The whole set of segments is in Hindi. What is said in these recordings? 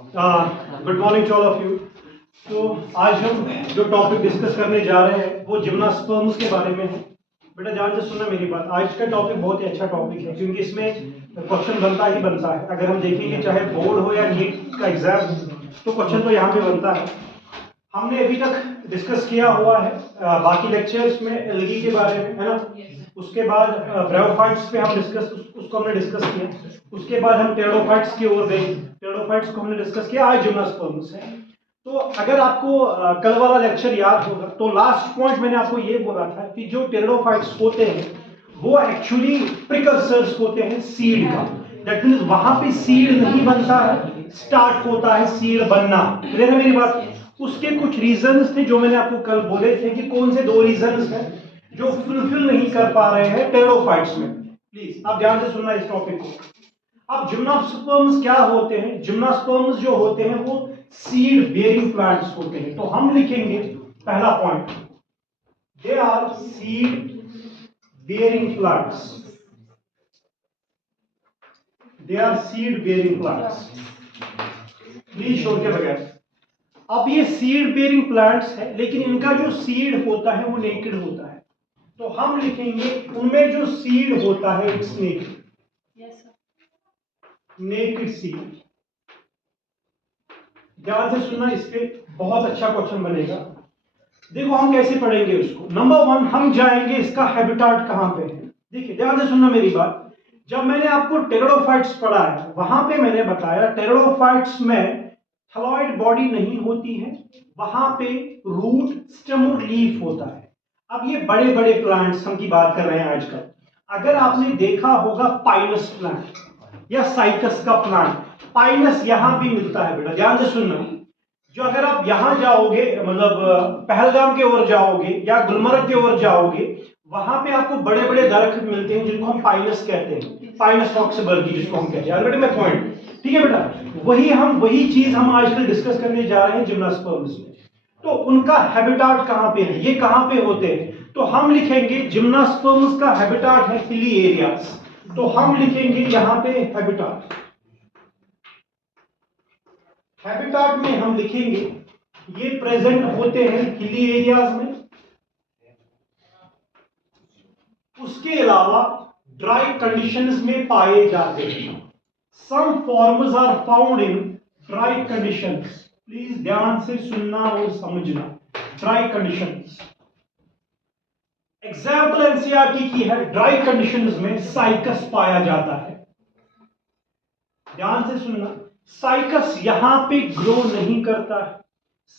Good morning to all of you. तो आज हम जो टॉपिक डिस्कस करने जा रहे हैं वो जिम्नास्पर्म्स के बारे में है। बेटा ध्यान से सुनना मेरी बात। आज का टॉपिक बहुत ही अच्छा टॉपिक है क्योंकि इसमें क्वेश्चन बनता ही बनता है। अगर हम देखेंगे चाहे बोर्ड हो या नीट का एग्जाम तो क्वेश्चन तो यहाँ पे बनता है। हमने अभी तक डिस्कस किया हुआ है बाकी लेक्चर्स में एल्गी के बारे में, है ना। उसके बाद ब्रायोफाइट्स पे हम उसको हमने डिस्कस किया। उसके बाद हम टेरोडोफाइट्स की ओर गए, टेरोडोफाइट्स को हमने डिस्कस किया। आज जिम्नास्पर्म्स है। तो अगर आपको कल वाला लेक्चर याद होगा तो लास्ट पॉइंट मैंने आपको ये बोला था कि जो टेरोडोफाइट्स होते हैं वो एक्चुअली प्रिकर्सर्स होते हैं सीड का। दैट मींस वहां पे सीड नहीं बनता है, स्टार्ट होता है सीड बनना। क्लियर है मेरी बात। उसके कुछ रीजंस थे जो मैंने आपको कल बोले थे कि कौन से दो रीजंस हैं जो फुलफिल नहीं कर पा रहे हैं टेरोडोफाइट्स में। प्लीज आप ध्यान से सुनना इस टॉपिक को। अब जिम्नास्पर्म्स क्या होते हैं? जिम्नास्पर्म्स जो होते हैं वो सीड बेयरिंग प्लांट्स होते हैं। तो हम लिखेंगे पहला point, they are seed bearing plants. They are seed bearing plants. Please छोड़ के बगैर। अब ये सीड बेयरिंग प्लांट्स है लेकिन इनका जो सीड होता है वो नेकेड होता है। तो हम लिखेंगे उनमें जो सीड होता है इट्स नेकेड। Naked seed. ध्यान से सुनना, इस पे बहुत अच्छा क्वेश्चन बनेगा। देखो हम कैसे पढ़ेंगे उसको। नंबर वन, हम जाएंगे इसका हैबिटाट कहां पे है। देखिए ध्यान से सुनना मेरी बात। जब मैंने आपको टेरोडोफाइट्स पढ़ा है वहां पे मैंने बताया टेरोडोफाइट्स में थैलॉइड बॉडी नहीं होती है, वहां पे रूट, स्टेम और लीफ होता है। अब ये बड़े बड़े प्लांट्स हम की बात कर रहे हैं आजकल। अगर आपने देखा होगा पाइनस प्लांट या साइकस का प्लांट, पाइनस यहां भी मिलता है बेटा। ध्यान से सुनना, जो अगर आप यहां जाओगे मतलब पहलगाम के ओर जाओगे या गुलमर्ग के ओर जाओगे वहां पे आपको बड़े बड़े दरख्त मिलते हैं जिनको हम पाइनस कहते हैं, पाइनस रॉक्सबर्गी जिसको हम कहते हैं। बेटा मैं पॉइंट ठीक है बेटा, वही चीज हम आजकल डिस्कस करने जा रहे हैं जिम्नास्पर्म्स में। तो उनका हैबिटाट कहां पे है, ये कहां पे होते हैं? तो हम लिखेंगे जिम्नास्पर्म्स का हैबिटाट है हिली एरियाज। तो हम लिखेंगे यहां पे हैबिटाट। हैबिटाट में हम लिखेंगे ये प्रेजेंट होते हैं हिली एरियाज में। उसके अलावा ड्राई कंडीशंस में पाए जाते हैं। Some forms are found in dry conditions. Please ध्यान से सुनना और समझना। ड्राई कंडीशंस एग्जाम्पल एनसीईआरटी की है। ड्राई कंडीशंस में साइकस पाया जाता है। ध्यान से सुनना, साइकस यहां पे ग्रो नहीं करता है,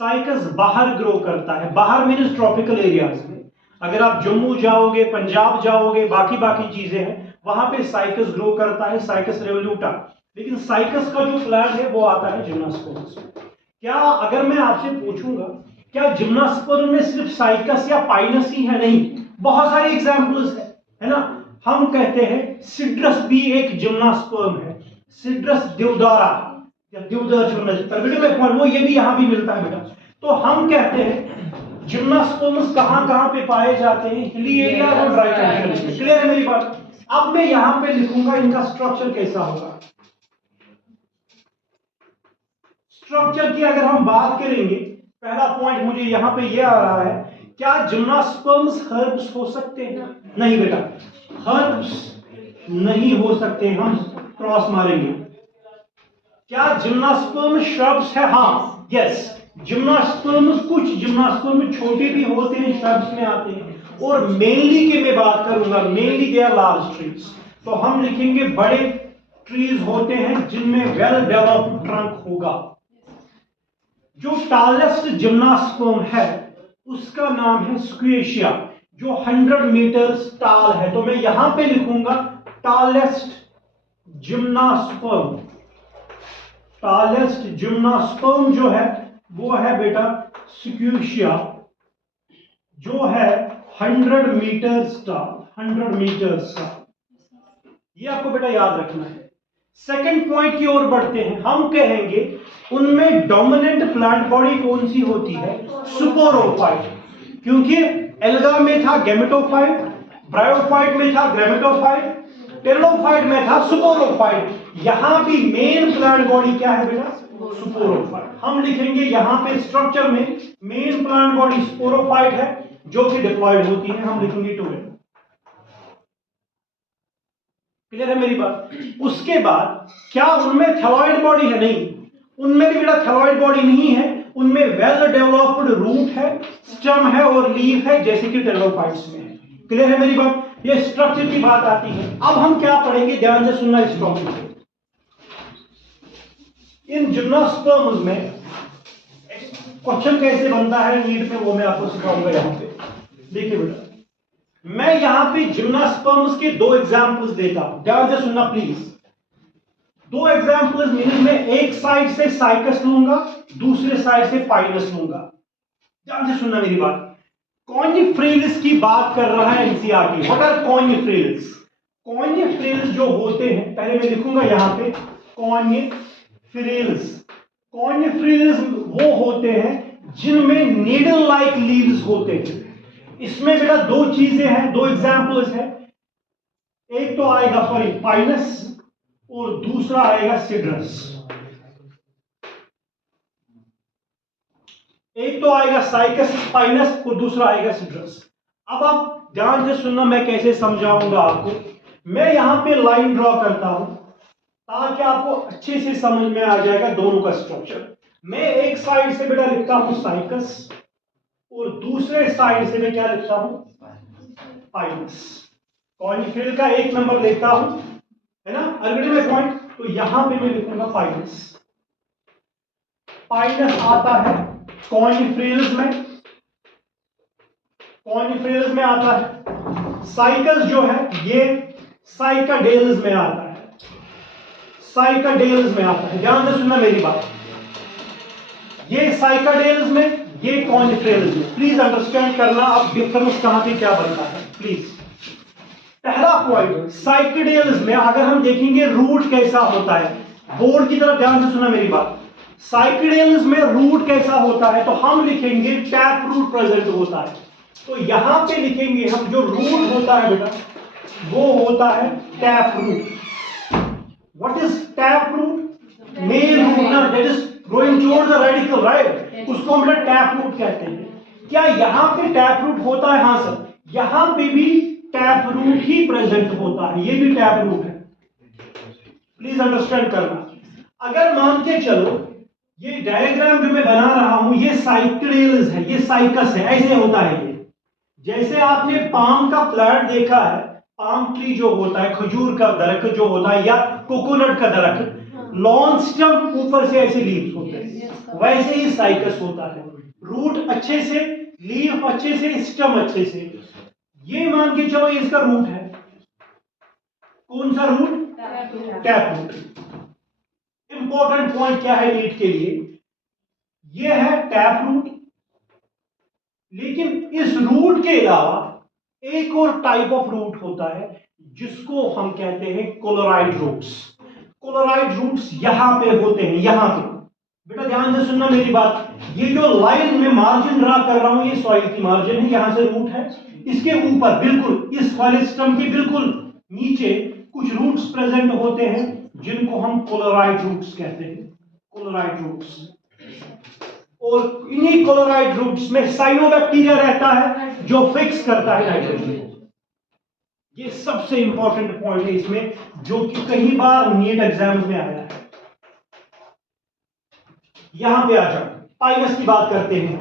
साइकस बाहर ग्रो करता है। बाहर मीन्स ट्रॉपिकल एरियाज में। अगर आप जम्मू जाओगे, पंजाब जाओगे, बाकी चीजें हैं वहां पे साइकस ग्रो करता है, साइकस रेवोल्यूटा। लेकिन साइकस का जो प्लांट है वो आता है जिम्नास्पर्म्स में। क्या अगर मैं आपसे पूछूंगा क्या जिम्नास्पर्म में सिर्फ साइकस या पाइनस ही है? नहीं, बहुत सारे एग्जांपल्स है ना। हम कहते हैं सिट्रस भी एक जिम्नास्पर्म है। सिट्रस देवदारा या देवदार वो ये भी यहां भी मिलता है बेटा। तो हम कहते हैं जिम्नास्पर्म्स कहां पे पाए जाते हैं? हिली एरिया और ड्राई कंडीशन में। क्लियर है मेरी बात। अब मैं यहां पे लिखूंगा इनका स्ट्रक्चर कैसा होगा। स्ट्रक्चर की अगर हम बात करेंगे, पहला पॉइंट मुझे यहां पे ये आ रहा है, क्या जिम्नास्पर्म्स हर्ब्स हो सकते हैं? नहीं बेटा, हर्ब्स नहीं हो सकते। हम क्रॉस मारेंगे। क्या जिम्नास्पर्म श्रब्स है? हाँ, यस। जिम्नास्पर्म्स, कुछ जिम्नास्पर्म छोटे भी होते हैं, श्रब्स में आते हैं। और मेनली की मैं बात करूंगा, mainly they are large trees. तो हम लिखेंगे बड़े ट्रीज होते हैं जिनमें वेल डेवलप्ड ट्रंक होगा। जो टालेस्ट जिम्नास्पर्म है उसका नाम है स्क्वेशिया, जो 100 मीटर्स टाल है। तो मैं यहां पे लिखूंगा टालेस्ट जिम्नास्पर्म। टालेस्ट जिम्नास्पर्म जो है वो है बेटा स्क्वेशिया, जो है 100 मीटर्स टाल। 100 मीटर्स टाल, ये आपको बेटा याद रखना है। सेकंड पॉइंट की ओर बढ़ते हैं। हम कहेंगे उनमें डोमिनेंट प्लांट बॉडी कौन सी होती है? सुपोरोफाइट। क्योंकि एल्गा में था गैमेटोफाइट, ब्रायोफाइट में था ग्रेमेटोफाइट, टेरिडोफाइट में था सुपोरोफाइट, यहां भी मेन प्लांट बॉडी क्या है बेटा? सुपोरोफाइट। हम लिखेंगे यहां पे स्ट्रक्चर में मेन प्लांट बॉडी स्पोरोफाइट है जो कि डिप्लॉयड होती है, हम लिखेंगे टुगेदर। क्लियर है मेरी बात? उसके बाद क्या उनमें थैलॉइड बॉडी है? नहीं, उनमें भी बेटा थैलॉइड बॉडी नहीं है, उनमें वेल डेवलप्ड रूट है, स्टेम है और लीफ है, जैसे कि टेरिडोफाइट्स में है। क्लियर है मेरी बात? ये स्ट्रक्चर की बात आती है। अब हम क्या पढ़ेंगे, ध्यान से सुनना इस टॉपिक को। इन जिम्नोस्पर्म्स में क्वेश्चन कैसे बनता है नीट में, वो मैं आपको सिखाऊंगा। यहां पे देखिए बेटा, मैं यहां पे जिम्नोस्पर्म्स के दो एग्जांपल्स देता हूं, ध्यान से सुनना प्लीज। दो एग्जांपल्स मीनिंग में एक साइड से साइकस लूंगा, दूसरे साइड से पाइनस लूंगा। ध्यान से सुनना मेरी बात। कॉनिफ्रेलिस की बात कर रहा है एनसीईआरटी। व्हाट आर कॉनिफ्रेलिस? कॉनिफ्रेलिस जो होते हैं, पहले मैं लिखूंगा यहां पे कॉनिफ्रेलिस। कॉनिफ्रेलिस वो होते हैं जिनमें नीडल लाइक लीव्स होते हैं। इसमें बेटा दो चीजें हैं, दो एग्जांपल्स हैं। एक तो आएगा पाइनस और दूसरा आएगा सिड्रस। एक तो आएगा साइकस पाइनस और दूसरा आएगा सिड्रस। अब आप ध्यान से सुनना, मैं कैसे समझाऊंगा आपको। मैं यहां पे लाइन ड्रॉ करता हूं ताकि आपको अच्छे से समझ में आ जाएगा दोनों का स्ट्रक्चर। मैं एक साइड से बेटा लिखता हूं साइकस और दूसरे साइड से मैं क्या लिखता हूं? पाइनस। कॉनिफेल का एक नंबर लेता हूं, है ना, अगले में पॉइंट, तो यहां पे मैं लिखूंगा पाइनस। पाइनस आता है कॉनिफ्रेल्स में, कॉनिफ्रेल्स में आता है। साइकस जो है ये साइकाडेल्स में आता है, साइकाडेल्स में आता है। ध्यान से सुनना मेरी बात, ये साइकाडेल्स में, ये कॉनिफ्रेल्स में। प्लीज अंडरस्टैंड करना अब डिफरेंस कहां पे क्या बनता है प्लीज। पहला पॉइंट, साइकाडेल्स में अगर हम देखेंगे रूट कैसा होता है, बोर्ड की तरफ ध्यान से सुना मेरी बात। साइकाडेल्स में रूट कैसा होता है, तो हम लिखेंगे टैप रूट प्रेजेंट होता है। तो यहां पे लिखेंगे हम जो रूट होता है बेटा, वो होता है tap root. What is tap root? Main root ना, that is growing towards the radical, right, उसको हम लोग टैप रूट कहते हैं। क्या यहां पे टैप रूट होता है? हाँ सर, यहां पे भी टैप रूट ही प्रेजेंट होता है, ये भी टैप रूट है। प्लीज अंडरस्टैंड करना। अगर मान के चलो ये डायग्राम जो मैं बना रहा हूं ये साइकाडेल्स है, ये साइकस है, ऐसे होता है ये। जैसे आपने पाम का प्लांट देखा है, पाम ट्री जो होता है, खजूर का दरख्त जो होता है, या कोकोनट का दरख्त, लॉन्ग स्टेम ऊपर से ऐसे लीव्स होते हैं, वैसे ही साइकस होता है। रूट अच्छे से, लीफ अच्छे से, स्टेम अच्छे से। ये मान के चलो ये इसका रूट है। कौन सा root? Tap root. Important point क्या है नीट के लिए, ये है टैप रूट। लेकिन इस रूट के अलावा एक और टाइप ऑफ रूट होता है जिसको हम कहते हैं कोलोराइड रूट्स। कोलोराइड रूट्स यहां पे होते हैं, यहां पे। बेटा ध्यान से सुनना मेरी बात, ये जो लाइन में मार्जिन ड्रा कर रहा हूं ये सॉइल की मार्जिन है, यहां से रूट है। इसके ऊपर बिल्कुल इस वाले सिस्टम के बिल्कुल नीचे कुछ रूट्स प्रेजेंट होते हैं जिनको हम कोलोराइड रूट्स कहते हैं, कोलोराइड रूट्स। और इन्हीं कोलोराइड रूट्स में साइनोबैक्टीरिया रहता है जो फिक्स करता है नाइट्रोजन। ये सबसे इंपॉर्टेंट पॉइंट है इसमें, जो कि कई बार नीट एग्जाम्स में आया है। यहां पे आ जाओ, पाइनस की बात करते हैं।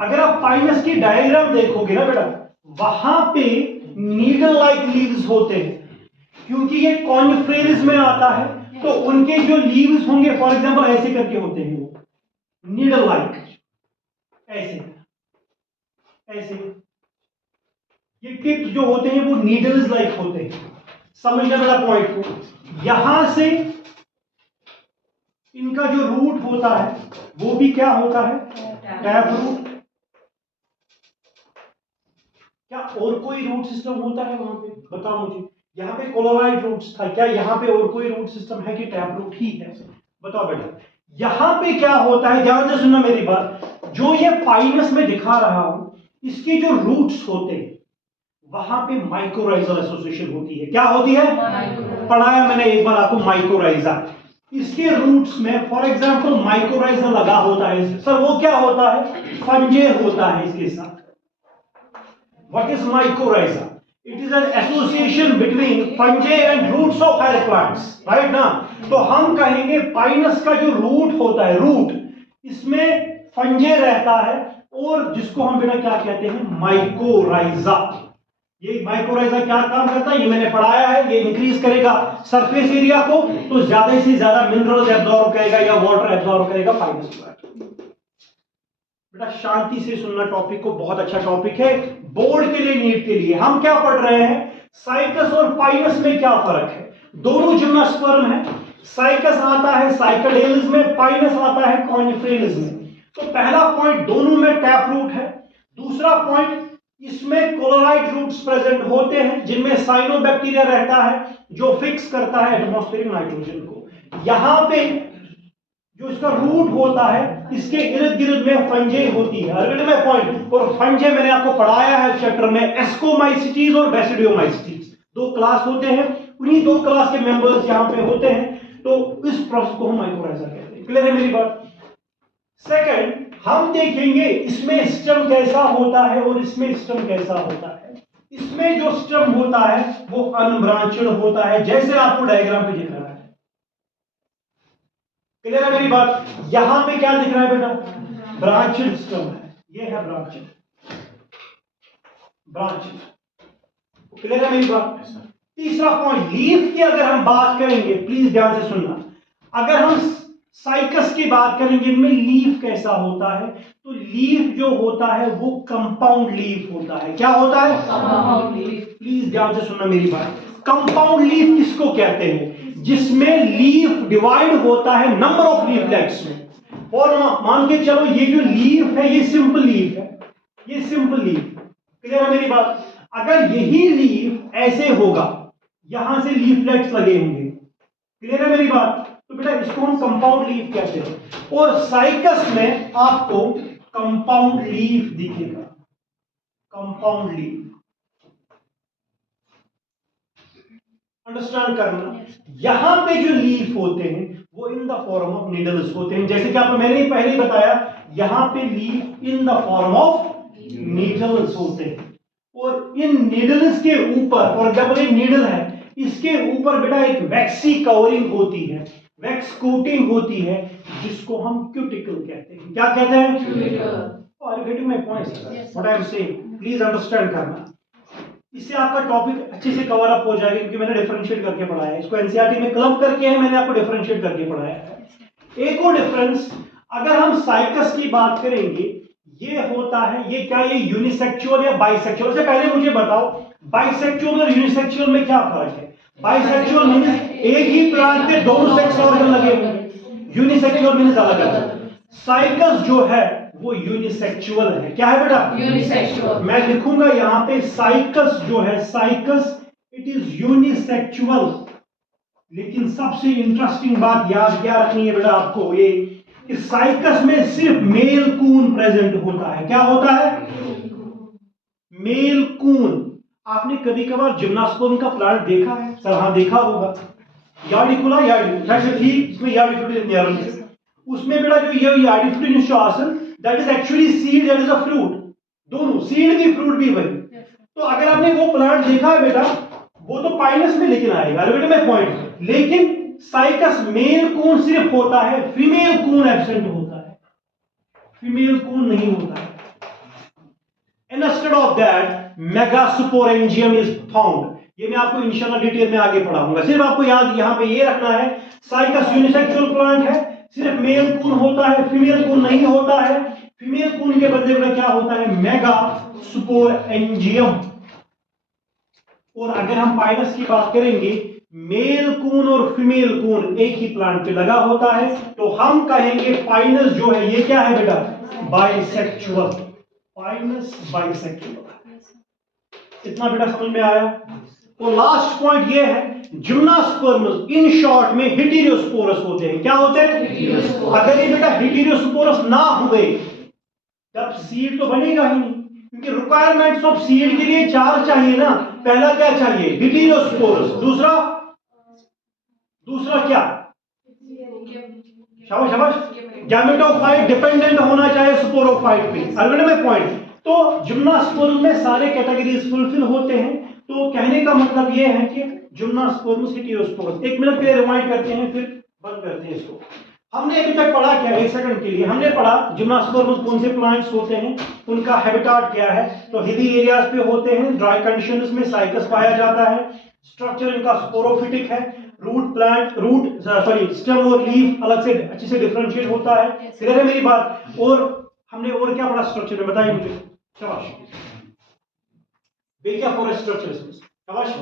अगर आप पाइनस की डायग्राम देखोगे ना बेटा, वहां पे नीडल लाइक लीव्स होते हैं, क्योंकि ये कॉनिफ्रेरिस में आता है, तो उनके जो लीव्स होंगे फॉर एग्जांपल ऐसे करके होते हैं, वो नीडल लाइक, ऐसे ऐसे। ये टिप्स जो होते हैं वो नीडल्स लाइक होते हैं। समझना मेरा पॉइंट को। यहां से इनका जो रूट होता है वो भी क्या होता है? Tap root. क्या और कोई रूट सिस्टम होता है वहां पे? बताओ मुझे। यहाँ पे कोलोराइड रूट्स था, क्या यहाँ पे और कोई रूट सिस्टम है कि टैप रूट ही है? बताओ बेटा। यहाँ पे क्या होता है, ध्यान से सुनना मेरी बात। जो ये पाइनस में दिखा रहा हूं, इसके जो रूट्स होते हैं वहां पे माइकोराइजल एसोसिएशन होती है। क्या होती है? पढ़ाया मैंने एक बार आपको माइकोराइजा। इसके रूट्स में फॉर एग्जांपल माइकोराइजा लगा होता है सर, वो क्या होता है? फंजे होता है इसके साथ। What is mycorrhiza? It is an association between fungi and roots of higher plants, right ना? तो हम कहेंगे पाइनस का जो रूट होता है, रूट, इसमें फंजे रहता है और जिसको हम बेटा क्या कहते हैं? माइकोराइजा। ये माइकोराइजा क्या काम करता है? ये मैंने पढ़ाया है। ये इंक्रीज करेगा सरफेस एरिया को, तो ज्यादा से ज्यादा मिनरल्स एब्जॉर्ब करेगा या वाटर एब्जॉर्ब करेगा फाइनस प्लांट। बेटा शांति से सुनना टॉपिक को, बहुत अच्छा टॉपिक है बोर्ड के लिए, नीट के लिए। हम क्या पढ़ रहे हैं? साइकस और पाइनस में क्या फर्क है? दोनों जिम्नास्पर्म है। साइकस आता है साइकाडेल्स में, पाइनस आता है कॉनिफेरस में। तो पहला पॉइंट, दोनों में टैप रूट है। दूसरा पॉइंट, इसमें कोलोराइट रूट्स प्रेजेंट होते हैं जिनमें साइनोबैक्टीरिया रहता है जो फिक्स करता है एटमॉस्फेरिक नाइट्रोजन को। यहां पे जो इसका रूट होता है, इसके इर्द गिर्द में फंजे होती है। अगले में पॉइंट, और फंजे मैंने आपको पढ़ाया है चैप्टर में, एस्कोमाइसिटीज और बेसिडियोमाइसिटीज, दो क्लास होते हैं। उन्हीं दो क्लास के मेंबर्स यहां पे होते हैं। तो इस प्रोसेस को हम माइकोराइजा कहते हैं। क्लियर है मेरी बात? सेकंड, हम देखेंगे इसमें स्टेम कैसा होता है और इसमें स्टेम कैसा होता है। इसमें जो स्टेम होता है वो अनब्रांचेड होता है, जैसे आपको डायग्राम पे दिख रहा है। क्लियर है मेरी बात? यहां पे क्या दिख रहा है बेटा? ब्रांचेड स्टेम है। ये है ब्रांचेड, ब्रांचेड। क्लियर है मेरी बात? तीसरा पॉइंट, लीफ की अगर हम बात करेंगे, प्लीज ध्यान से सुनना। अगर हम साइकस की बात करेंगे, इनमें लीफ कैसा होता है? तो लीफ जो होता है वो कंपाउंड लीफ होता है। क्या होता है? Compound leaf. प्लीज ध्यान से सुनना मेरी बात। कंपाउंड लीफ किसको कहते हैं? जिसमें लीफ डिवाइड होता है नंबर ऑफ लीफलेट्स में। और मान के चलो ये जो लीफ है ये सिंपल लीफ है, ये सिंपल लीफ। क्लियर है मेरी बात? अगर यही लीफ ऐसे होगा, यहां से लीफलेट्स लगे होंगे। क्लियर है मेरी बात? तो बेटा इसको हम कंपाउंड लीफ कहते हैं। और साइकस में आपको कंपाउंड लीफ दिखेगा, कंपाउंड लीफ। अंडरस्टैंड करना, यहां पे जो लीफ होते हैं वो in the form of needles होते हैं। जैसे कि आपको मैंने पहले ही बताया, यहां पे leaf in the form of needles होते हैं। और इन नीडल्स के ऊपर, और जब ये नीडल है इसके ऊपर बेटा एक वैक्सी कवरिंग होती है, वैक्स कोटिंग होती है, जिसको हम क्यूटिकल कहते हैं। क्या कहते हैं? Cuticle. Are you getting my point? What I am saying, please understand करना। इससे आपका टॉपिक अच्छे से कवर अप हो जाएगा, क्योंकि मैंने डिफरेंशिएट करके पढ़ाया है इसको। एनसीईआरटी में क्लब करके है, मैंने आपको डिफरेंशिएट करके पढ़ाया है। एक और डिफरेंस, अगर हम साइकस की बात करेंगे, ये होता है, ये क्या, ये यूनिसेक्सुअल या बाइसेक्सुअल? से पहले मुझे बताओ बाइसेक्सुअल और यूनिसेक्सुअल में क्या फर्क है? बाइसेक्सुअल मींस एक ही प्लांट पे दोनों सेक्स ऑर्गन लगे होंगे, यूनिसेक्सुअल मींस अलग अलग। साइकस जो है वो यूनिसेक्सुअल है। क्या है बेटा? यूनिसेक्सुअल। मैं लिखूंगा यहां पे साइकस जो है, साइकस इट इज यूनिसेक्सुअल। लेकिन सबसे इंटरेस्टिंग बात याद क्या रखनी है बेटा आपको, ये कि साइकस में सिर्फ मेल कून प्रेजेंट होता है। क्या होता है? मेल कून। आपने कभी कभार जिम्नास्पर्म का प्लांट देखा है? सर हाँ देखा होगा। यार्डिकुला, इसमें यार्डिकुला, उसमें बेटा जो ये यार्डिकुलिन that is actually seed, that is a fruit. दोनों सीड भी फ्रूट भी वही। तो अगर आपने वो प्लांट देखा है बेटा, वो तो पाइनस में लेकिन आएगा, बेटा मैं पॉइंट। लेकिन साइकस मेल कून सिर्फ होता है, फीमेल कून एब्सेंट होता है, फीमेल कून नहीं होता है। Instead of that, megasporangium is found. ये मैं आपको इंशाल्लाह डिटेल में आगे पढ़ाऊंगा। सिर्फ आपको याद यहां पे ये रखना है, साइकस यूनिसेक्सुअल प्लांट है, सिर्फ मेल कून होता है, फीमेल कून नहीं होता है। फीमेल कून के बदले में क्या होता है? मेगास्पोरेंजियम। और अगर हम पाइनस की बात करेंगे, मेल कून और फीमेल कून एक ही प्लांट पे लगा होता है, तो हम कहेंगे पाइनस जो है ये क्या है बेटा? बाइसेक्सुअल। Pinus bisexual. इतना बेटा समझ में आया? तो लास्ट पॉइंट ये है, जिम्नास्पर्म्स इन शॉर्ट में हेटेरोस्पोरस होते हैं। क्या होते हैं? अगर ये बेटा हेटेरोस्पोरस ना हुए, तब सीड तो बनेगा ही नहीं। क्योंकि रिक्वायरमेंट्स ऑफ सीड के लिए 4 चाहिए ना। पहला क्या चाहिए? विटियोस्पोर्स। दूसरा क्या? शाबाश शाबाश, गैमेटोफाइट डिपेंडेंट होना चाहिए स्पोरोफाइट पे। अगले में पॉइंट, तो जिम्नास्पर्म में सारे कैटेगरीज फुलफिल होते हैं। तो कहने का मतलब ये है कि जिम्नास्पर्म्स, हेटेरोस्पोर्स। 1 मिनट के लिए रिमाइंड करते हैं, फिर बंद करते हैं इसको। हमने अभी तक पढ़ा क्या? 1 सेकंड के लिए हमने पढ़ा जिम्नास्पर्म्स कौन से प्लांट्स होते हैं, उनका हैबिटेट क्या है। तो हिली एरियाज पे होते हैं, ड्राई कंडीशंस में साइकस पाया जाता है, स्ट्रक्चर इनका स्पोरोफिटिक है, स्टेम और लीफ अलग से अच्छे से डिफरेंशिएट होता है। क्लियर है मेरी बात? और हमने और क्या पढ़ा स्ट्रक्चर में, बताइए मुझे। शाबाश, क्या पूरा स्ट्रक्चर इसमें? शाबाश।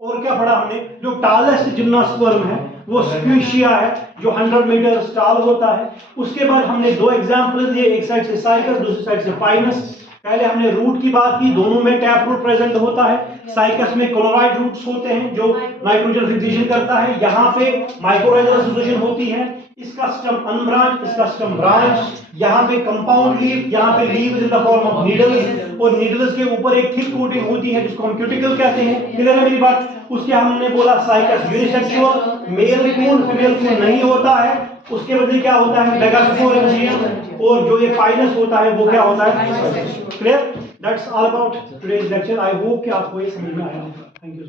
और क्या पढ़ा हमने? जो टालेस्ट जिम्नास्पर्म है वो स्क्विशिया है, जो 100 मीटर टाल होता है। उसके बाद हमने 2 एग्जांपल दिए, एक साइड से साइकस, दूसरी साइड से पाइनस। पहले हमने रूट की बात की, दोनों में टैप रूट प्रेजेंट होता है। साइकस में क्लोराइड रूट्स होते हैं जो नाइट्रोजन फिक्सेशन करता है। यहाँ पे माइक्रोराइजल एसोसिएशन होती है। इसका स्टेम अनब्रांच, इसका स्टेम ब्रांच। यहाँ पे कंपाउंड लीफ, यहाँ पे leaves in the form of needles, और नीडल्स के ऊपर एक थिक कोटिंग होती है जिसको हम क्यूटिकल कहते हैं। क्लियर है मेरी बात? उसके हमने बोला साइकस यूनिसेक्सुअल, मेल कून फीमेल कून नहीं होता है, उसके बदले क्या होता है? मेगास्पोरेंजियम। और जो ये फाइनस होता है वो क्या होता है? Clear? That's all about today's lecture. I hope कि आपको ये समझ में आया होगा। Thank you.